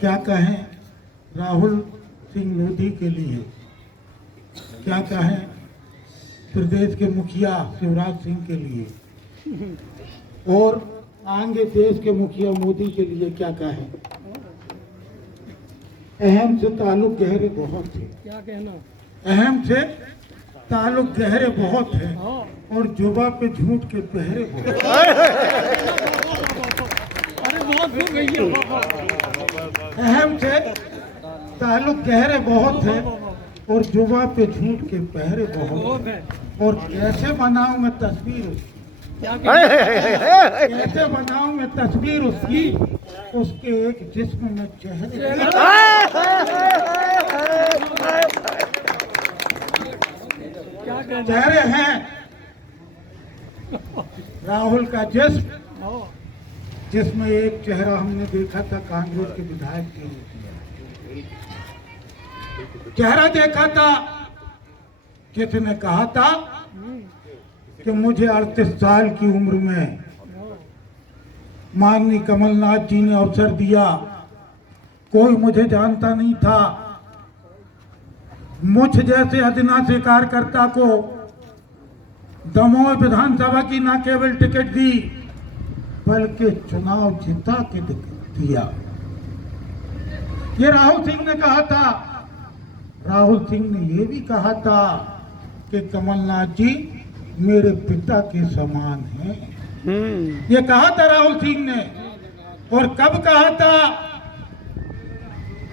क्या कहें राहुल सिंह लोधी के लिए, क्या कहें प्रदेश के मुखिया शिवराज सिंह के लिए, और आगे देश के मुखिया मोदी के लिए क्या कहें। अहम से ताल्लुक गहरे बहुत थे, क्या कहना, अहम से ताल्लुक गहरे बहुत है और जुबा पे झूठ के पहरे बहुत। अरे बहुत दूर गई है। अहम से ताल्लुक गहरे बहुत है और जुबा पे झूठ के पहरे बहुत है। और कैसे बनाऊं मैं तस्वीर उसकी, कैसे बनाऊं मैं तस्वीर उसकी, उसके एक जिस्म में चेहरे। चेहरे हैं राहुल का जिस्म, जिसमें एक चेहरा हमने देखा था कांग्रेस के विधायक के रूप में, चेहरा देखा था जिसने कहा था कि मुझे 38 साल की उम्र में माननीय कमलनाथ जी ने अवसर दिया, कोई मुझे जानता नहीं था, मुझ जैसे अदना से कार्यकर्ता को दमोह विधानसभा की न केवल टिकट दी बल्कि चुनाव जिता के दिया। ये राहुल सिंह ने कहा था। राहुल सिंह ने ये भी कहा था कि कमलनाथ जी मेरे पिता के समान हैं। ये कहा था राहुल सिंह ने। और कब कहा था?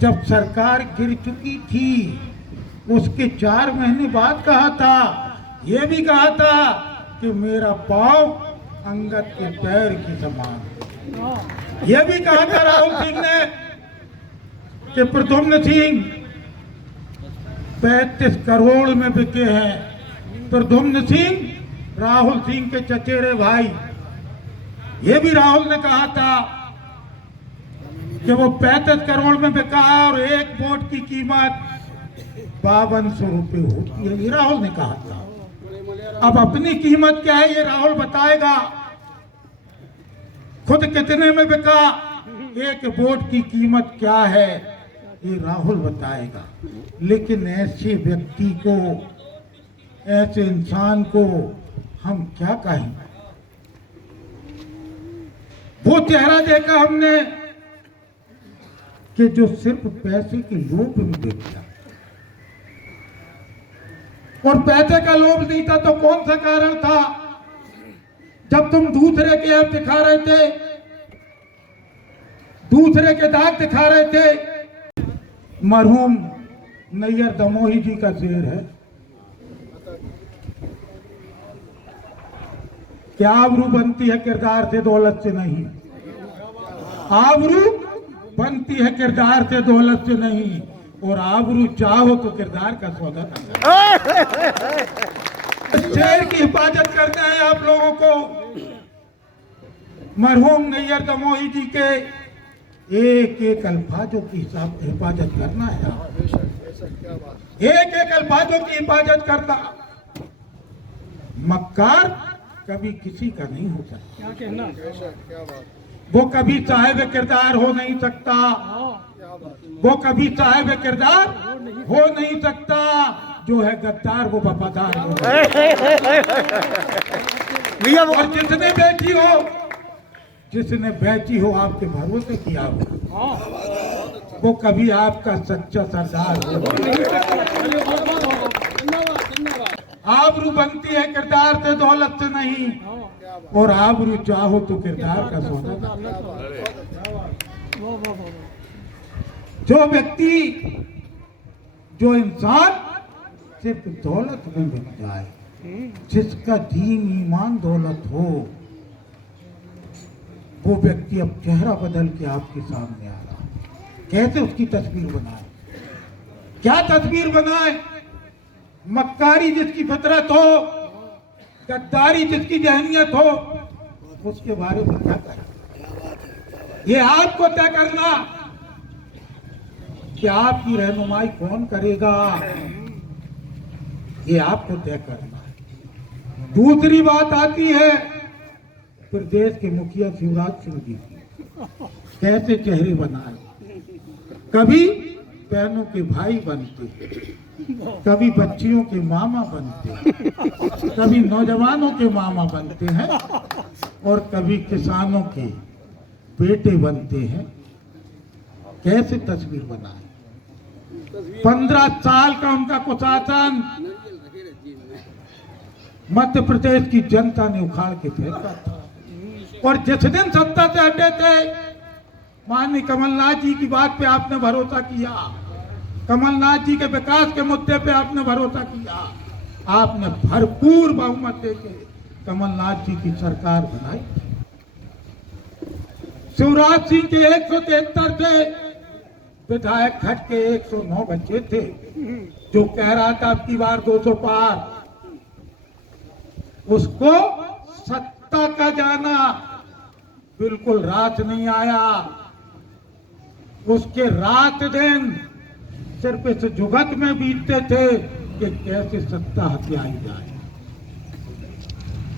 जब सरकार गिर चुकी थी उसके 4 महीने बाद कहा था। ये भी कहा था कि मेरा पाँव अंगद के पैर के समान है। ये भी कहा था राहुल सिंह ने कि प्रद्युम्न सिंह 35 करोड़ में बिके हैं। प्रद्युम्न सिंह राहुल सिंह के चचेरे भाई। ये भी राहुल ने कहा था कि वो 35 करोड़ में बिका है और एक वोट की कीमत 5200 रुपये होती है। ये राहुल ने कहा था। अब अपनी कीमत क्या है ये राहुल बताएगा। खुद कितने में बिका, एक वोट की कीमत क्या है ये राहुल बताएगा। लेकिन ऐसे व्यक्ति को, ऐसे इंसान को हम क्या कहें। वो चेहरा देखा हमने कि जो सिर्फ पैसे के लोभ में देखता, और पैसे का लोभ नहीं था तो कौन सा कारण था? जब तुम दूसरे के ऐप दिखा रहे थे, दूसरे के दाग दिखा रहे थे। मरहूम नैयर दमोही जी का शेर है कि आबरू बनती है किरदार से दौलत से नहीं। आबरू बनती है किरदार से दौलत से नहीं, और आबरू चाहो तो किरदार का सौदा करना। शेर की हिफाजत करना है आप लोगों को। मरहूम नैयर दमोही जी के एक एक अल्फाजों की हिफाजत करना है। एक एक अल्फाजों की हिफाजत करना। मक्कार कभी किसी का नहीं हो सकता। क्या कहना, वो कभी साहिब किरदार हो नहीं सकता। वो कभी साहिब किरदार हो नहीं सकता। जो है गद्दार वो वफादार हो। और जिसने बेची हो, जिसने बेची हो आपके भरोसे किया हो, वो कभी आपका सच्चा सरदार हो। आबरू बनती है किरदार से दौलत से नहीं, और आबरू चाहो तो किरदार का सौदा। जो व्यक्ति, जो इंसान सिर्फ दौलत में बिक जाए, जिसका दीन ईमान दौलत हो, वो व्यक्ति अब चेहरा बदल के आपके सामने आ रहा है। कैसे उसकी तस्वीर बनाए, क्या तस्वीर बनाए? मक्कारी जिसकी फितरत हो, गद्दारी जिसकी जहनियत हो, उसके बारे में क्या करें? ये आपको तय करना कि आपकी रहनुमाई कौन करेगा, ये आपको तय करना है। दूसरी बात आती है प्रदेश के मुखिया शिवराज सिंह जी की। कैसे चेहरे बनाए, कभी बहनों के भाई बनते, कभी बच्चियों के मामा बनते, कभी नौजवानों के मामा बनते हैं और कभी किसानों के बेटे बनते हैं। कैसे तस्वीर बनाए? 15 साल का उनका कुशासन मध्य प्रदेश की जनता ने उखाड़ के फेंका था। और जिस दिन सत्ता से हटे थे, माननीय कमलनाथ जी की बात पे आपने भरोसा किया, कमलनाथ जी के विकास के मुद्दे पे आपने भरोसा किया, आपने भरपूर बहुमत देके कमलनाथ जी की सरकार बनाई। शिवराज सिंह के 173 थे विधायक, घट के 109 बच्चे थे। जो कह रहा था अब की बार 200 पार, उसको सत्ता का जाना बिल्कुल रात नहीं आया। उसके रात दिन सिर्फ इस जुगत में बीतते थे कि कैसे सत्ता हथियाई जाए,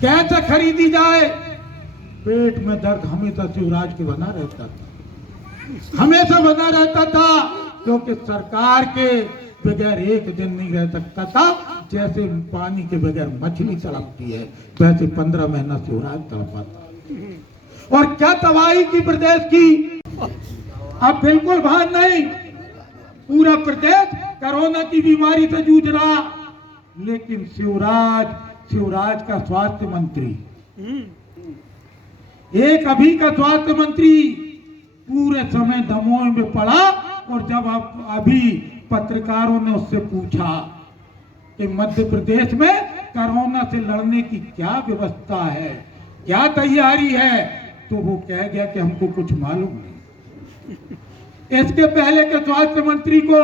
कैसे खरीदी जाए। पेट में दर्द हमेशा शिवराज के बना रहता था, हमेशा बना रहता था, क्योंकि सरकार के बगैर एक दिन नहीं रह सकता था। जैसे पानी के बगैर मछली तड़पती है, वैसे 15 महीना शिवराज तड़पा था। और क्या तबाही की प्रदेश की, अब बिल्कुल भान नहीं। पूरा प्रदेश कोरोना की बीमारी से जूझ रहा, लेकिन शिवराज का स्वास्थ्य मंत्री, एक अभी का स्वास्थ्य मंत्री पूरे समय दमोह में पड़ा। और जब अभी पत्रकारों ने उससे पूछा कि मध्य प्रदेश में कोरोना से लड़ने की क्या व्यवस्था है, क्या तैयारी है, तो वो कह गया कि हमको कुछ मालूम नहीं। इसके पहले के स्वास्थ्य मंत्री को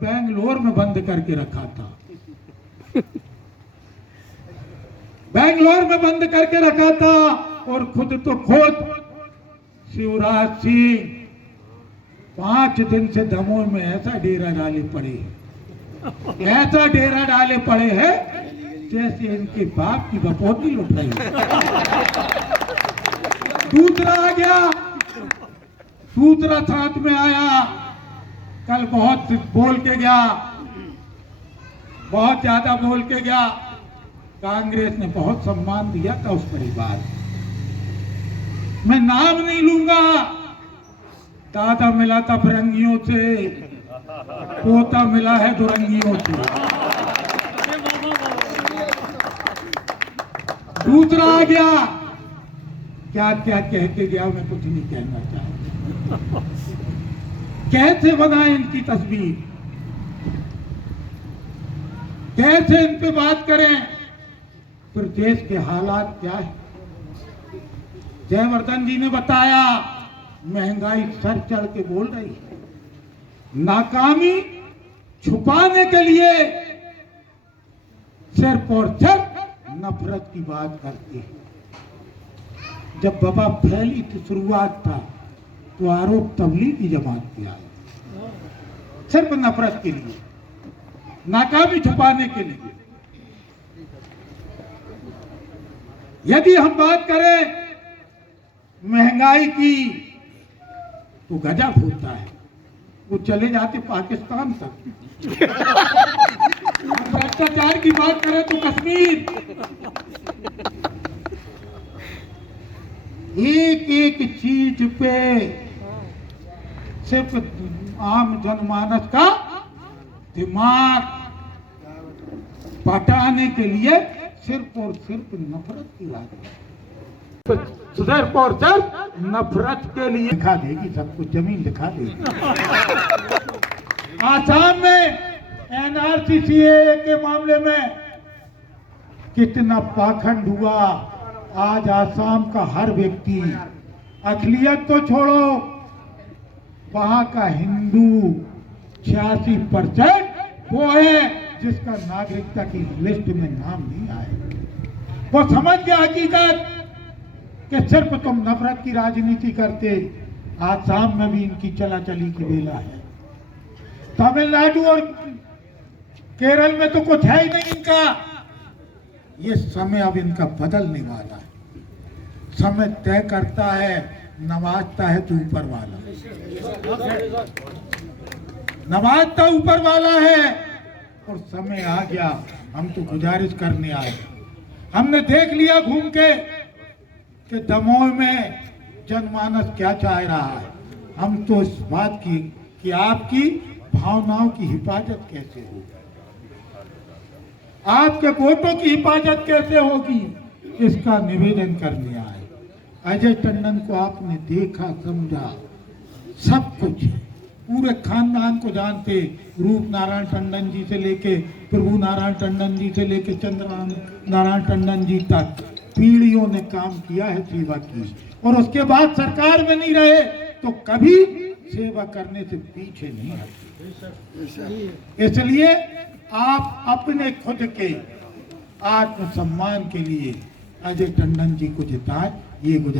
बेंगलोर में बंद करके रखा था, बेंगलोर में बंद करके रखा था। और खुद शिवराज सिंह 5 दिन से दमोह में ऐसा डेरा डाले पड़े, ऐसा डेरा डाले पड़े हैं जैसे इनके बाप की बपोती लुट रही है। दूसरा आ गया, दूसरा साथ में आया, कल बहुत बोल के गया, बहुत ज्यादा बोल के गया। कांग्रेस ने बहुत सम्मान दिया था उस परिवार को, मैं नाम नहीं लूंगा। दादा मिला था फिरंगियों से, पोता मिला है दुरंगियों से। दूसरा आ गया, क्या क्या कह के गया, मैं कुछ नहीं कहना चाहता। कैसे बनाए इनकी तस्वीर, कैसे इन पे बात करें, प्रदेश के हालात क्या है। जयवर्धन जी ने बताया, महंगाई सर चढ़ के बोल रही है, नाकामी छुपाने के लिए सिर्फ और सिर्फ नफरत की बात करती है। जब वबा फैली थी, शुरुआत था, तो आरोप तबलीगी जमात किया, सिर्फ नफरत के लिए, नाकामी छुपाने के लिए। यदि हम बात करें महंगाई की, तो गजब होता है, वो चले जाते पाकिस्तान तक। भ्रष्टाचार की बात करें तो कश्मीर, एक एक चीज पे सिर्फ आम जनमानस का दिमाग पटाने के लिए सिर्फ और सिर्फ नफरत की बात, सिर्फ और सिर्फ नफरत के लिए दिखा देगी, सब कुछ जमीन दिखा देगी। आसाम में एनआरसी सीएए के मामले में कितना पाखंड हुआ। आज आसाम का हर व्यक्ति, अकलियत तो छोड़ो, वहां का हिंदू 86% वो है जिसका नागरिकता की लिस्ट में नाम नहीं आया। वो समझ गया हकीकत कि सिर्फ तुम नफरत की राजनीति करते। आसाम में भी इनकी चला चली की बेला है। तमिलनाडु और केरल में तो कुछ है ही नहीं इनका। ये समय अब इनका बदलने वाला है। समय तय करता है नवाजता है तो ऊपर वाला, नवाजता ऊपर वाला है। और समय आ गया, हम तो गुजारिश करने आए। हमने देख लिया घूम के कि दमोह में जनमानस क्या चाह रहा है। हम तो इस बात की कि आपकी भावनाओं की हिफाजत कैसे होगी, आपके वोटों की हिफाजत कैसे होगी, इसका निवेदन करने आए। अजय टंडन को आपने देखा, समझा, सब कुछ है। पूरे खानदान को जानते, रूप नारायण टंडन जी से लेके प्रभु नारायण टंडन जी से लेके चंद्र नारायण टंडन जी तक पीढ़ियों ने काम किया है, सेवा की। और उसके बाद सरकार में नहीं रहे तो कभी सेवा करने से पीछे नहीं हटे। इसलिए आप अपने खुद के आत्मसम्मान के लिए अजय टंडन जी को जिताएं, ये गुजारिश।